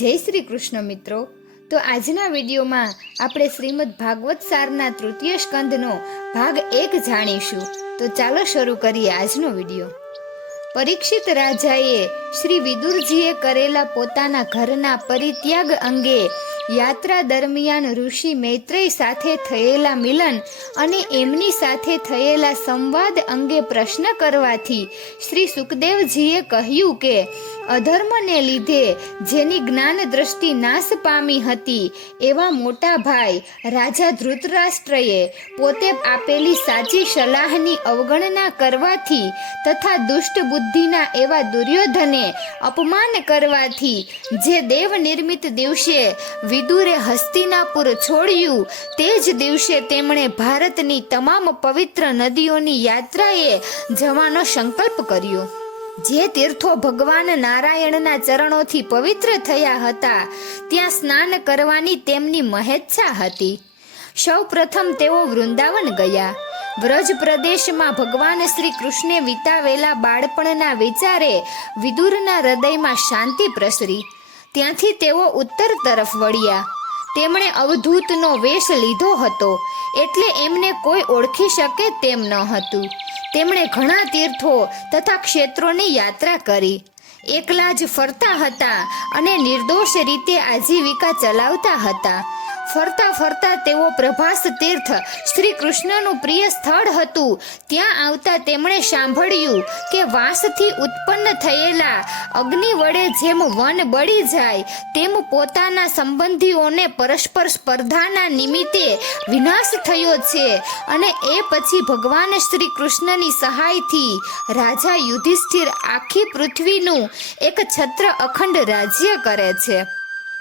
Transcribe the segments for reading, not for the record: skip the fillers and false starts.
જય શ્રી કૃષ્ણ મિત્રો। તો આજના વિડીયોમાં આપણે શ્રીમદ ભાગવત સારના તૃતીય સ્કંદનો ભાગ 1 જાણીશું। તો ચાલો શરૂ કરીએ આજનો વિડીયો। પરીક્ષિત રાજાએ શ્રી વિદુરજીએ કરેલા પોતાના ઘરના પરિત્યાગ અંગે યાત્રા દરમિયાન ઋષિ મૈત્રેય સાથે થયેલા મિલન અને એમની સાથે થયેલા સંવાદ અંગે પ્રશ્ન કરવાથી શ્રી સુખદેવજીએ કહ્યું કે અધર્મને લીધે જેની જ્ઞાન દ્રષ્ટિ નાશ પામી હતી એવા મોટા ભાઈ રાજા ધૃતરાષ્ટ્રએ પોતે આપેલી સાચી સલાહની અવગણના કરવાથી તથા દુષ્ટ બુદ્ધિના એવા દુર્યોધને અપમાન કરવાથી જે દેવ નિર્મિત દિવસે વિદુરે હસ્તિનાપુર છોડ્યું તે જ દિવસે તેમણે ભારતની તમામ પવિત્ર નદીઓની યાત્રાએ જવાનો સંકલ્પ કર્યો। જે તીર્થો ભગવાન નારાયણના ચરણોથી પવિત્ર થયા હતા ત્યાં સ્નાન કરવાની તેમની મહેચ્છા હતી। સૌ પ્રથમ તેઓ વૃંદાવન ગયા। વ્રજ પ્રદેશમાં ભગવાન શ્રી કૃષ્ણે વિતાવેલા બાળપણના વિચારે વિદુરના હૃદયમાં શાંતિ પ્રસરી। ત્યાંથી તેઓ ઉત્તર તરફ વળ્યા। તેમણે અવધૂતનો વેશ લીધો હતો એટલે એમને કોઈ ઓળખી શકે તેમ ન હતું। તેમણે ઘણા તીર્થો તથા ક્ષેત્રોની યાત્રા કરી। એકલા જ ફરતા હતા અને નિર્દોષ રીતે આજીવિકા ચલાવતા હતા। ફરતા ફરતા તેઓ પ્રભાસ તીર્થ શ્રી કૃષ્ણનું પ્રિય સ્થળ હતું ત્યાં આવતા તેમણે સાંભળ્યું કે વાંસથી ઉત્પન્ન થયેલા અગ્નિ વડે જેમ વન બળી જાય તેમ પોતાના સંબંધીઓને પરસ્પર સ્પર્ધાના નિમિત્તે વિનાશ થયો છે અને એ પછી ભગવાન શ્રી કૃષ્ણની સહાયથી રાજા યુધિષ્ઠિર આખી પૃથ્વીનું એક છત્ર અખંડ રાજ્ય કરે છે।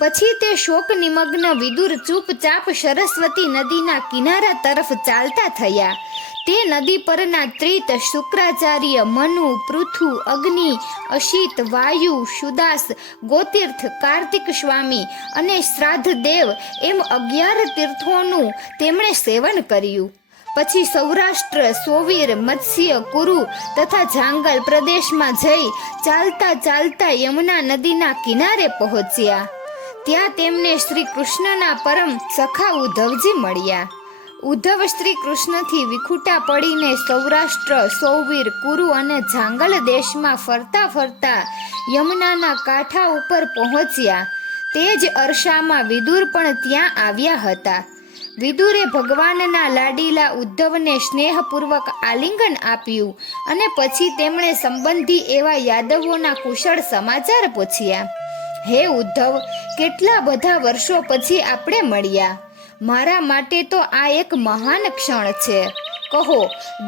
પછી તે શોક નિમગ્ન વિદુર ચૂપચાપ સરસ્વતી નદીના કિનારા તરફ ચાલતા થયા। તે નદી પરના ત્રિત શુક્રાચાર્ય, મનુ, પૃથુ, અગ્નિ, અશિત, વાયુ, સુદાસ, ગોતીર્થ, કાર્તિક સ્વામી અને શ્રાદ્ધદેવ એમ 11 તીર્થોનું તેમણે સેવન કર્યું। પછી સૌરાષ્ટ્ર, સોવીર, મત્સ્ય, કુરુ તથા જાંગલ પ્રદેશમાં જઈ ચાલતા ચાલતા યમુના નદીના કિનારે પહોંચ્યા। ત્યાં તેમને શ્રી કૃષ્ણના પરમ સખા ઉદ્ધવજી મળ્યા। ઉદ્ધવ શ્રી કૃષ્ણથી વિખૂટા પડીને સૌરાષ્ટ્ર, સૌવીર, કુરુ અને જાંગલ દેશમાં ફરતા ફરતા યમુનાના કાંઠા ઉપર પહોંચ્યા। તે જ અરસામાં વિદુર પણ ત્યાં આવ્યા હતા। વિદુરે ભગવાનના લાડીલા ઉદ્ધવને સ્નેહપૂર્વક આલિંગન આપ્યું અને પછી તેમણે સંબંધી એવા યાદવોના કુશળ સમાચાર પૂછ્યા। હે ઉદ્ધવ, કેટલા બધા વર્ષો પછી આપણે મળ્યા। મારા માટે તો આ એક મહાન ક્ષણ છે। કહો,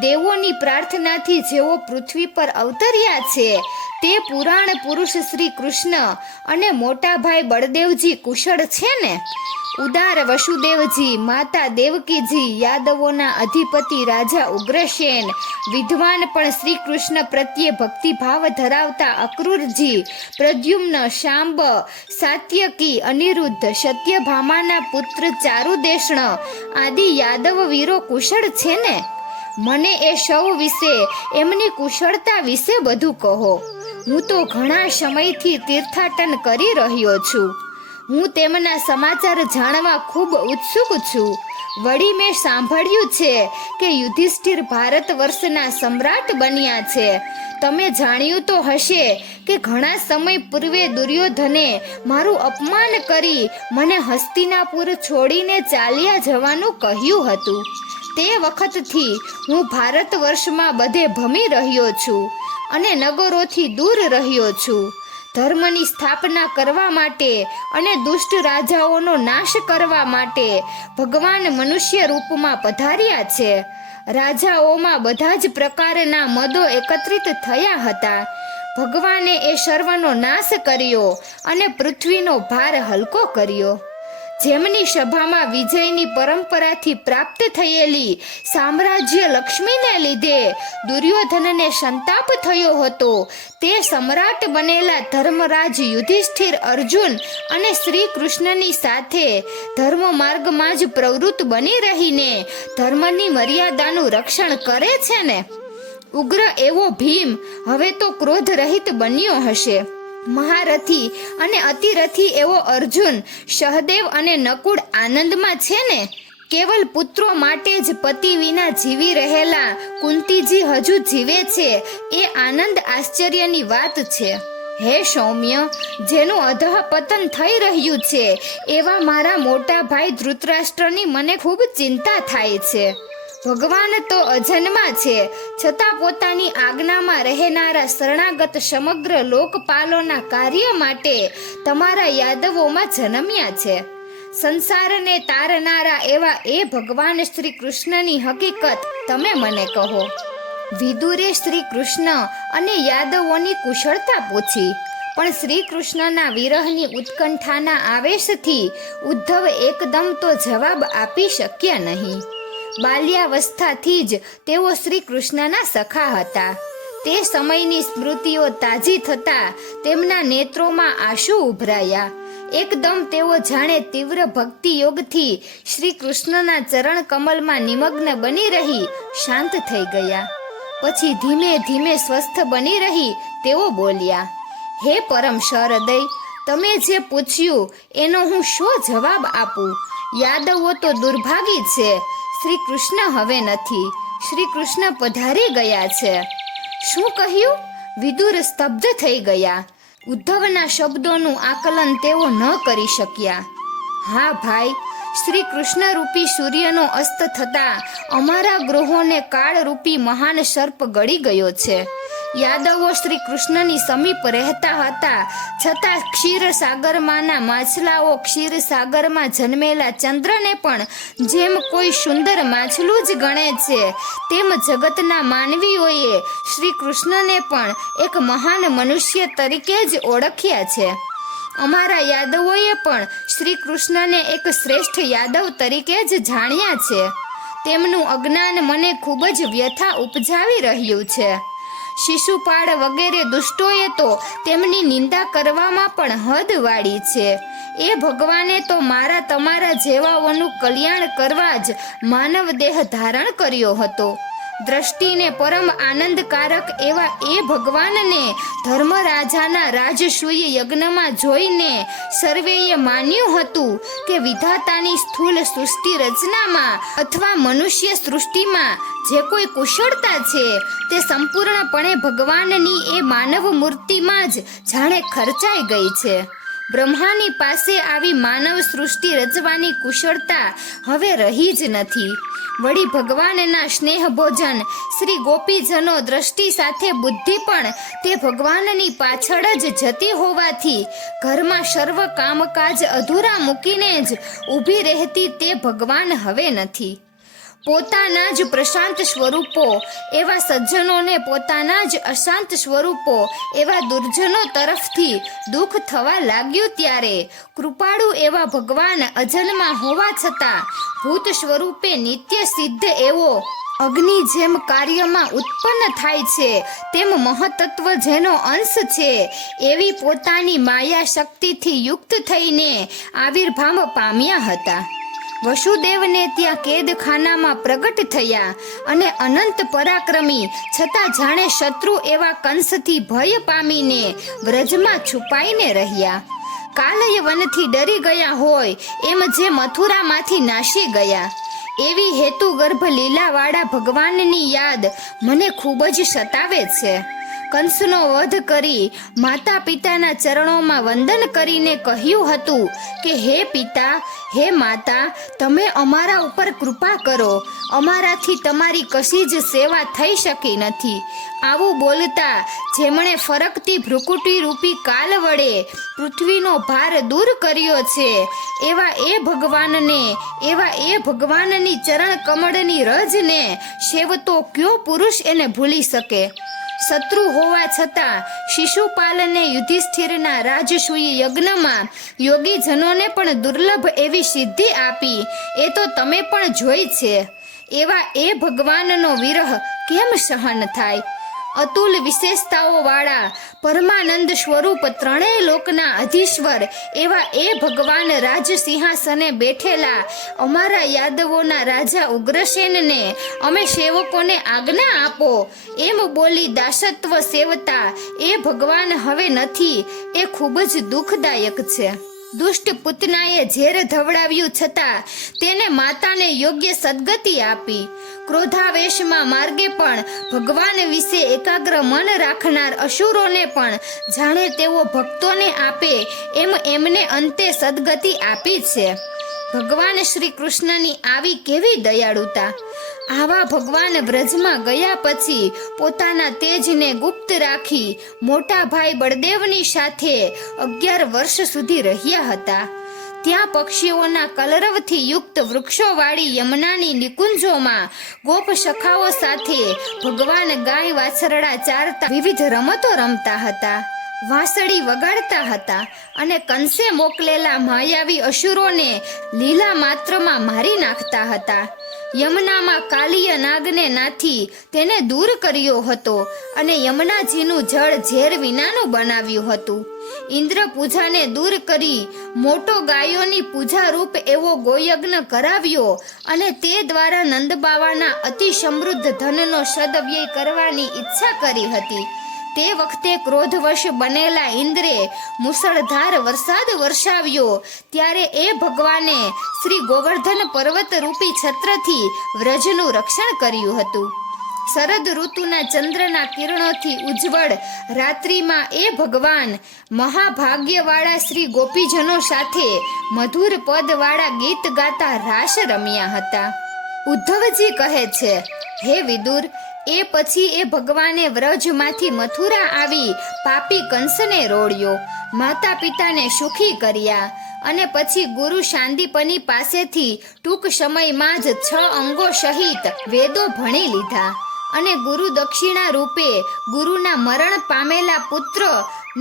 દેવોની પ્રાર્થનાથી જેઓ પૃથ્વી પર અવતર્યા છે તે પુરાણ પુરુષ શ્રી કૃષ્ણ અને મોટા ભાઈ બળદેવજી કુશળ છે ને? ઉદાર વસુદેવજી, માતા દેવકીજી, યાદવોના અધિપતિ રાજા ઉગ્રસેન, વિદ્વાન પણ શ્રી કૃષ્ણ પ્રત્યે ભક્તિભાવ ધરાવતા અક્રૂરજી, પ્રદ્યુમ્ન, શાંબ, સાત્યકી, અનિરુદ્ધ, સત્યભામાના પુત્ર ચારુદેષ્ણ આદિ યાદવ વીરો કુશળ છે ને? મને એ સૌ વિશે, એમની કુશળતા વિશે બધું કહો। હું તો ઘણા સમયથી તીર્થાટન કરી રહ્યો છું। હું તેમના સમાચાર જાણવા ખૂબ ઉત્સુક છું। વળી મેં સાંભળ્યું છે કે યુધિષ્ઠિર ભારત વર્ષના સમ્રાટ બન્યા છે। તમે જાણ્યું તો હશે કે ઘણા સમય પૂર્વે દુર્યોધને મારું અપમાન કરી મને હસ્તિનાપુર છોડીને ચાલ્યા જવાનું કહ્યું હતું। તે વખતથી હું ભારત વર્ષમાં બધે ભમી રહ્યો છું અને નગરોથી દૂર રહ્યો છું। ધર્મની સ્થાપના કરવા માટે અને દુષ્ટ રાજાઓનો નાશ કરવા માટે ભગવાન મનુષ્ય રૂપમાં પધાર્યા છે। રાજાઓમાં બધા જ પ્રકારના મદો એકત્રિત થયા હતા। ભગવાને એ સર્વનો નાશ કર્યો અને પૃથ્વીનો ભાર હલકો કર્યો। જેમની સભામાં વિજયની પરંપરાથી પ્રાપ્ત થયેલી સામ્રાજ્ય લક્ષ્મીને લીધે દુર્યોધનને સંતાપ થયો હતો તે સમ્રાટ બનેલા ધર્મરાજ યુધિષ્ઠિર, અર્જુન અને શ્રી કૃષ્ણની સાથે ધર્મ માર્ગમાં જ પ્રવૃત્ત બની રહીને ધર્મની મર્યાદાનું રક્ષણ કરે છે ને? ઉગ્ર એવો ભીમ હવે તો ક્રોધ રહિત બન્યો હશે। મહારથી અને અતિરથી એવો અર્જુન, સહદેવ અને નકુળ આનંદમાં છે ને? કેવલ પુત્રો માટે જ પતિ વિના જીવી રહેલા કુંતીજી હજુ જીવે છે, એ આનંદ આશ્ચર્યની વાત છે. હે સૌમ્ય, જેનું અધઃપતન થઈ રહ્યું છે એવા મારા મોટા ભાઈ ધૃતરાષ્ટ્રની મને ખૂબ ચિંતા થાય છે. ભગવાન તો અજન્મા છે, છતાં પોતાની આજ્ઞામાં રહેનારા શરણાગત સમગ્ર લોકપાલોના કાર્ય માટે તમારા યાદવોમાં જન્મ્યા છે. સંસારને તારનારા એવા એ ભગવાન શ્રી કૃષ્ણની હકીકત તમે મને કહો. વિદુરે શ્રી કૃષ્ણ અને યાદવોની કુશળતા પૂછી, પણ શ્રી કૃષ્ણના વિરહની ઉત્કંઠાના આવેશથી ઉદ્ધવ એકદમ તો જવાબ આપી શક્યા નહીં. બાલ્યાવસ્થાથી જ તેઓ શ્રી કૃષ્ણના સખા હતા. તે સમયની સ્મૃતિઓ તાજી થતા તેમના નેત્રોમાં આંસુ ઉભરાયા. એકદમ તેઓ જાણે તીવ્ર ભક્તિ યોગથી શ્રી કૃષ્ણના ચરણ કમલમાં નિમગ્ન બની રહી શાંત થઈ ગયા. પછી ધીમે ધીમે સ્વસ્થ બની રહી તેઓ બોલ્યા, હે પરમ સહૃદય, તમે જે પૂછ્યું એનો હું શો જવાબ આપું? યાદવો તો દુર્ભાગી છે. શ્રી કૃષ્ણ હવે નથી. શ્રી કૃષ્ણ પધારી ગયા છે. શું કહ્યું? વિદુર સ્તબ્ધ થઈ ગયા. ઉદ્ધવના શબ્દોનું આકલન તેઓ ન કરી શક્યા. હા ભાઈ, શ્રી કૃષ્ણ રૂપી સૂર્યનો અસ્ત થતા અમારા ગૃહોને કાળરૂપી મહાન સર્પ ગળી ગયો છે. યાદવો શ્રી કૃષ્ણની સમીપ રહેતા હતા, છતાં ક્ષીરસાગરમાંના માછલાઓ ક્ષીરસાગરમાં જન્મેલા ચંદ્રને પણ જેમ કોઈ સુંદર માછલું જ ગણે છે, તેમ જગતના માનવીઓએ શ્રી કૃષ્ણને પણ એક મહાન મનુષ્ય તરીકે જ ઓળખ્યા છે. અમારા યાદવોએ પણ શ્રી કૃષ્ણને એક શ્રેષ્ઠ યાદવ તરીકે જ જાણ્યા છે. તેમનું અજ્ઞાન મને ખૂબ જ વ્યથા ઉપજાવી રહ્યું છે. શિશુપાળ વગેરે દુષ્ટોએ તો તેમની નિંદા કરવામાં પણ હદ વાળી છે. એ ભગવાને તો મારા તમારા જેવાઓનું કલ્યાણ કરવા જ માનવ દેહ ધારણ કર્યો હતો. દ્રષ્ટિને પરમ આનંદકારક એવા એ ભગવાનને ધર્મરાજાના રાજસૂય યજ્ઞમાં જોઈને સર્વેએ માન્યું હતું કે વિધાતાની સ્થૂલ સૃષ્ટિ રચનામાં અથવા મનુષ્ય સૃષ્ટિમાં જે કોઈ કુશળતા છે તે સંપૂર્ણપણે ભગવાનની એ માનવ મૂર્તિમાં જ જાણે ખર્ચાઈ ગઈ છે. બ્રહ્માની પાસે આવી માનવ સૃષ્ટિ રચવાની કુશળતા હવે રહી જ નથી. વળી ભગવાનના સ્નેહ ભોજન શ્રી ગોપીજનો દ્રષ્ટિ સાથે બુદ્ધિ પણ તે ભગવાનની પાછળ જ જતી હોવાથી ઘરમાં સર્વ કામકાજ અધૂરા મૂકીને જ ઊભી રહેતી તે ભગવાન હવે નથી. પોતાના જ પ્રશાંત સ્વરૂપો એવા સજ્જનોને પોતાના જ અશાંત સ્વરૂપો એવા દુર્જનો તરફથી દુઃખ થવા લાગ્યું ત્યારે કૃપાળુ એવા ભગવાન અજન્મા હોવા છતાં ભૂત સ્વરૂપે નિત્ય સિદ્ધ એવો અગ્નિ જેમ કાર્યમાં ઉત્પન્ન થાય છે તેમ મહતત્વ જેનો અંશ છે એવી પોતાની માયા શક્તિથી યુક્ત થઈને આવિર્ભાવ પામ્યા હતા. વસુદેવને ત્યાં કેદખાનામાં પ્રગટ થયા અને અનંત પરાક્રમી છતાં જાણે શત્રુ એવા કંસથી ભય પામીને વ્રજમાં છુપાઈને રહ્યા. કાલયવનથી ડરી ગયા હોય એમ જે મથુરામાંથી નાસી ગયા. એવી હેતુગર્ભ લીલાવાળા ભગવાનની યાદ મને ખૂબ જ સતાવે છે. કંસનો વધ કરી માતા પિતાના ચરણોમાં વંદન કરીને કહ્યું હતું કે હે પિતા, હે માતા, તમે અમારા ઉપર કૃપા કરો. અમારાથી તમારી કશી જ સેવા થઈ શકી નથી. આવું બોલતા જેમણે ફરકતી ભ્રુકુટી રૂપી કાલ વડે પૃથ્વીનો ભાર દૂર કર્યો છે એવા એ ભગવાનની ચરણ કમળની રજને સેવતો કયો પુરુષ એને ભૂલી શકે? શત્રુ હોવા છતાં શિશુપાલને યુધિષ્ઠિરના રાજસૂય યજ્ઞમાં યોગીજનોને પણ દુર્લભ એવી સિદ્ધિ આપી એ તો તમે પણ જોઈ છે. એવા એ ભગવાનનો વિરહ કેમ સહન થાય? અતુલ વિશેષતાઓ વાળા પરમાનંદ સ્વરૂપ ત્રણેય લોકના અધીશ્વર એવા એ ભગવાન રાજ સિંહાસને બેઠેલા અમારા યાદવોના રાજા ઉગ્રસેનને અમે સેવકોને આજ્ઞા આપો એમ બોલી દાસત્વ સેવતા એ ભગવાન હવે નથી એ ખૂબ જ દુઃખદાયક છે. દુષ્ટ પુતનાએ ઝેર ધવડાવ્યું છતાં તેને માતાને યોગ્ય સદગતિ આપી. ક્રોધાવેશમાં માર્ગે પણ ભગવાન વિશે એકાગ્ર મન રાખનાર અસુરોને પણ જાણે તેઓ ભક્તોને આપે એમ એમને અંતે સદગતિ આપી છે. ભગવાન શ્રી કૃષ્ણની આવી કેવી દયાળુતા! આવા ભગવાન વ્રજમાં ગયા પછી પોતાના તેજને ગુપ્ત રાખી મોટા ભાઈ બળદેવની સાથે 11 વર્ષ સુધી રહ્યા હતા. ત્યાં પક્ષીઓના કલરવથી યુક્ત વૃક્ષોવાળી યમુનાની નિકુંજોમાં ગોપ સખાઓ સાથે ભગવાન ગાય વાછરડા ચારતા વિવિધ રમતો રમતા હતા, વાંસળી વગાડતા હતા અને કંસે મોકલેલા માયાવી અસુરોને લીલા માત્રમાં મારી નાખતા હતા. યમુનામાં કાલિય નાગને નાથી તેને દૂર કર્યો હતો અને યમુનાજીનું જળ ઝેર વિનાનું બનાવ્યું હતું. ઇન્દ્ર પૂજાને દૂર કરી મોટો ગાયોની પૂજા રૂપ એવો ગોયજ્ઞ કરાવ્યો અને તે દ્વારા નંદબાવાના અતિ સમૃદ્ધ ધનનો સદવ્યય કરવાની ઈચ્છા કરી હતી. તે વખતે ક્રોધવશ બનેલા ઇન્દ્રે મુસળધાર વરસાદ વર્ષાવ્યો ત્યારે એ ભગવાને શ્રી ગોવર્ધન પર્વત રૂપી છત્રથી વ્રજનું રક્ષણ કર્યું હતું. શરદ ઋતુના ચંદ્રના કિરણોથી ઉજ્જવળ રાત્રિમાં એ ભગવાન મહાભાગ્યવાળા શ્રી ગોપીજનો સાથે મધુર પદવાળા ગીત ગાતા રાસ રમ્યા હતા. ઉદ્ધવજી કહે છે, હે વિદુર, એ પછી એ ભગવાને વ્રજમાંથી મથુરા આવી પાપી કંસને રોળ્યો, માતા પિતાને સુખી કર્યા અને પછી ગુરુ શાંદિપની પાસેથી ટૂંક સમયમાં જ 6 અંગો સહિત વેદો ભણી લીધા અને ગુરુ દક્ષિણા રૂપે ગુરુના મરણ પામેલા પુત્ર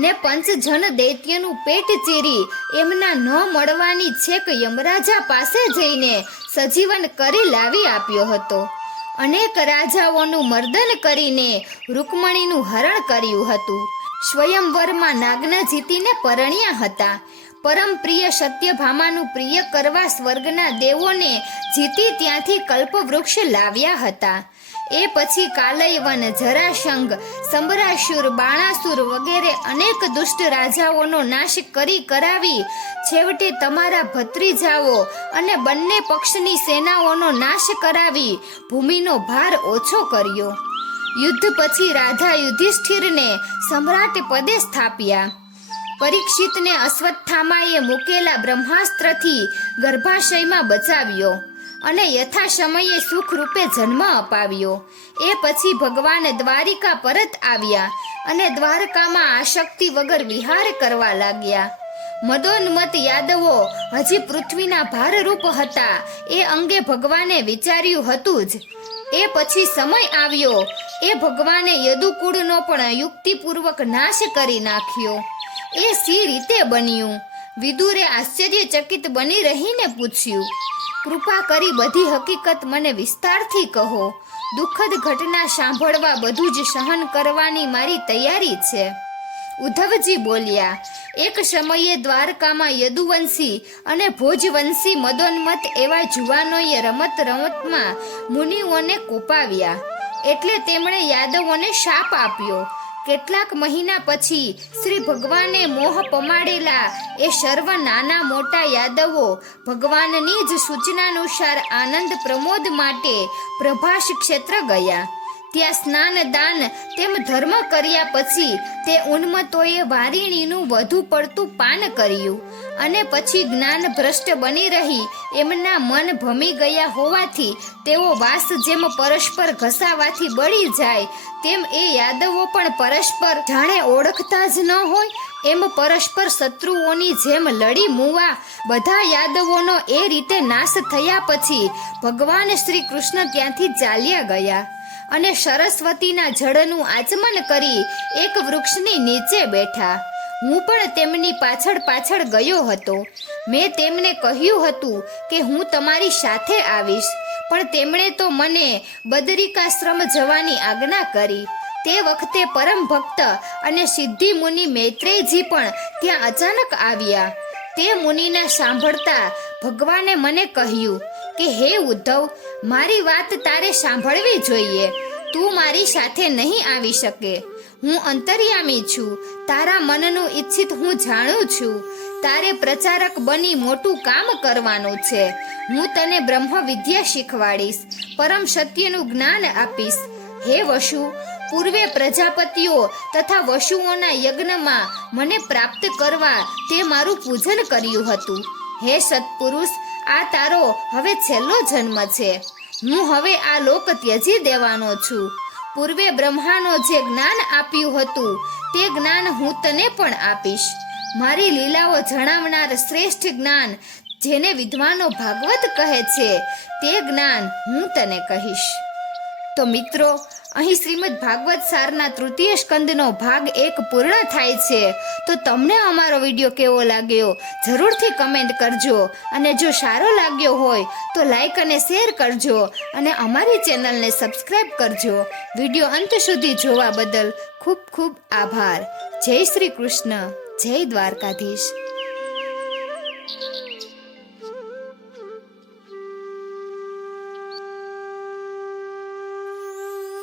ને 5 જણ દૈત્યનું પેટ ચીરી એમના ન મળવાની છેક યમરાજા પાસે જઈને સજીવન કરી લાવી આપ્યો હતો. અનેક રાજાઓનું મર્દન કરીને રૂકમણીનું હરણ કર્યું હતું. સ્વયંવરમાં નાગને જીતીને પરણ્યા હતા. પરમ પ્રિય સત્યભામાનું પ્રિય કરવા સ્વર્ગના દેવોને જીતી ત્યાંથી કલ્પવૃક્ષ લાવ્યા હતા. એ પછી કાલયવન, જરાસંઘ, સંબરાસુર, બાણાસુર વગેરે અનેક દુષ્ટ રાજાઓનો નાશ કરાવી છેવટે તમારા ભત્રીજાઓ અને બંને પક્ષની સેનાઓનો નાશ કરાવી ભૂમિનો ભાર ઓછો કર્યો. યુદ્ધ પછી રાજા યુધિષ્ઠિરને સમ્રાટ પદે સ્થાપ્યા. પરીક્ષિતને અશ્વત્થામાએ મૂકેલા બ્રહ્માસ્ત્રથી ગર્ભાશયમાં બચાવ્યો અને યથા સમયે સુખ રૂપે જન્મ અપાવ્યો. એ પછી ભગવાન દ્વારિકા પરત આવ્યા અને દ્વારકામાં આસક્તિ વગર વિહાર કરવા લાગ્યા. મદોન્મત યાદવો હજી પૃથ્વીના ભારરૂપ હતા એ અંગે ભગવાને વિચાર્યું હતું જ. એ પછી સમય આવ્યો એ ભગવાને યદુકુળનો પણ યુક્તિપૂર્વક નાશ કરી નાખ્યો. એ સી રીતે બન્યું? વિદુરે આશ્ચર્યચકિત બની રહીને પૂછ્યું. કૃપા કરી બધી હકીકત મને વિસ્તારથી કહો. દુઃખદ ઘટના સાંભળવા બધું જ સહન કરવાની મારી તૈયારી છે. ઉદ્ધવજી બોલ્યા, એક સમયે દ્વારકામાં યદુવંશી અને ભોજવંશી મદોન્મત એવા જુવાનોએ રમતમાં મુનિઓને કોપાવ્યા એટલે તેમણે યાદવોને શાપ આપ્યો. કેટલાક મહિના પછી શ્રી ભગવાને મોહ પમાડેલા એ સર્વ નાના મોટા યાદવો ભગવાનની જ સૂચનાનુસાર આનંદ પ્રમોદ માટે પ્રભાસ ક્ષેત્ર ગયા. ત્યાં સ્નાન દાન તેમ ધર્મ કર્યા પછી તે ઉન્મતોએ વારિણીનું વધુ પડતું પાન કર્યું અને પછી જ્ઞાન ભ્રષ્ટ બની રહી એમના મન ભમી ગયા હોવાથી તેઓ વાસ જેમ પરસ્પર ઘસાવાથી બળી જાય તેમ એ યાદવો પણ પરસ્પર જાણે ઓળખતા જ ન હોય એમ પરસ્પર શત્રુઓની જેમ લડી મુવા બધા યાદવોનો એ રીતે નાશ થયા પછી ભગવાન શ્રી કૃષ્ણ ત્યાંથી ચાલ્યા ગયા અને સરસ્વતીના જળનું આચમન કરી એક વૃક્ષની નીચે બેઠા. હું પણ તેમની પાછળ ગયો હતો. મેં તેમને કહ્યું હતું કે હું તમારી સાથે આવીશ, પણ તેમણે તો મને બદરિકાશ્રમ જવાની આજ્ઞા કરી. તે વખતે પરમ ભક્ત અને સિદ્ધિ મુનિ મૈત્રેયજી પણ ત્યાં અચાનક આવ્યા. તે મુનિના સાંભળતા ભગવાને મને કહ્યું કે હે ઉદ્ધવ, મારી વાત તારે સાંભળવી જોઈએ. તું મારી સાથે નહીં આવી શકે. હું અંતર્યામી છું. તારા મનનું ઈચ્છિત હું જાણું છું. તારે પ્રચારક બની મોટું કામ કરવાનું છે. હું તને બ્રહ્મ વિદ્યા શીખવાડીશ, પરમ સત્યનું જ્ઞાન આપીશ. હે વશુ, પૂર્વે પ્રજાપતિઓ તથા વશુઓના યજ્ઞમાં મને પ્રાપ્ત કરવા તે મારું પૂજન કર્યું હતું. હે સત્પુરુષ, આ તારો હવે છેલ્લો જન્મ છે. હું હવે આ લોક ત્યજી દેવાનો છું. પૂર્વે બ્રહ્માનો જે જ્ઞાન આપ્યું હતું તે જ્ઞાન હું તને પણ આપીશ. મારી લીલાઓ જણાવનાર શ્રેષ્ઠ જ્ઞાન, જેને વિદ્વાનો ભાગવત કહે છે, તે જ્ઞાન હું તને કહીશ. તો મિત્રો, અહીં શ્રીમદ ભાગવત સારના તૃતીય સ્કંદનો ભાગ 1 પૂર્ણ થાય છે. તો તમને અમારો વિડીયો કેવો લાગ્યો જરૂરથી કમેન્ટ કરજો, અને જો સારો લાગ્યો હોય તો લાઈક અને શેર કરજો, અને અમારી ચેનલને સબસ્ક્રાઈબ કરજો. વિડીયો અંત સુધી જોવા બદલ ખૂબ ખૂબ આભાર. જય શ્રી કૃષ્ણ, જય દ્વારકાધીશ.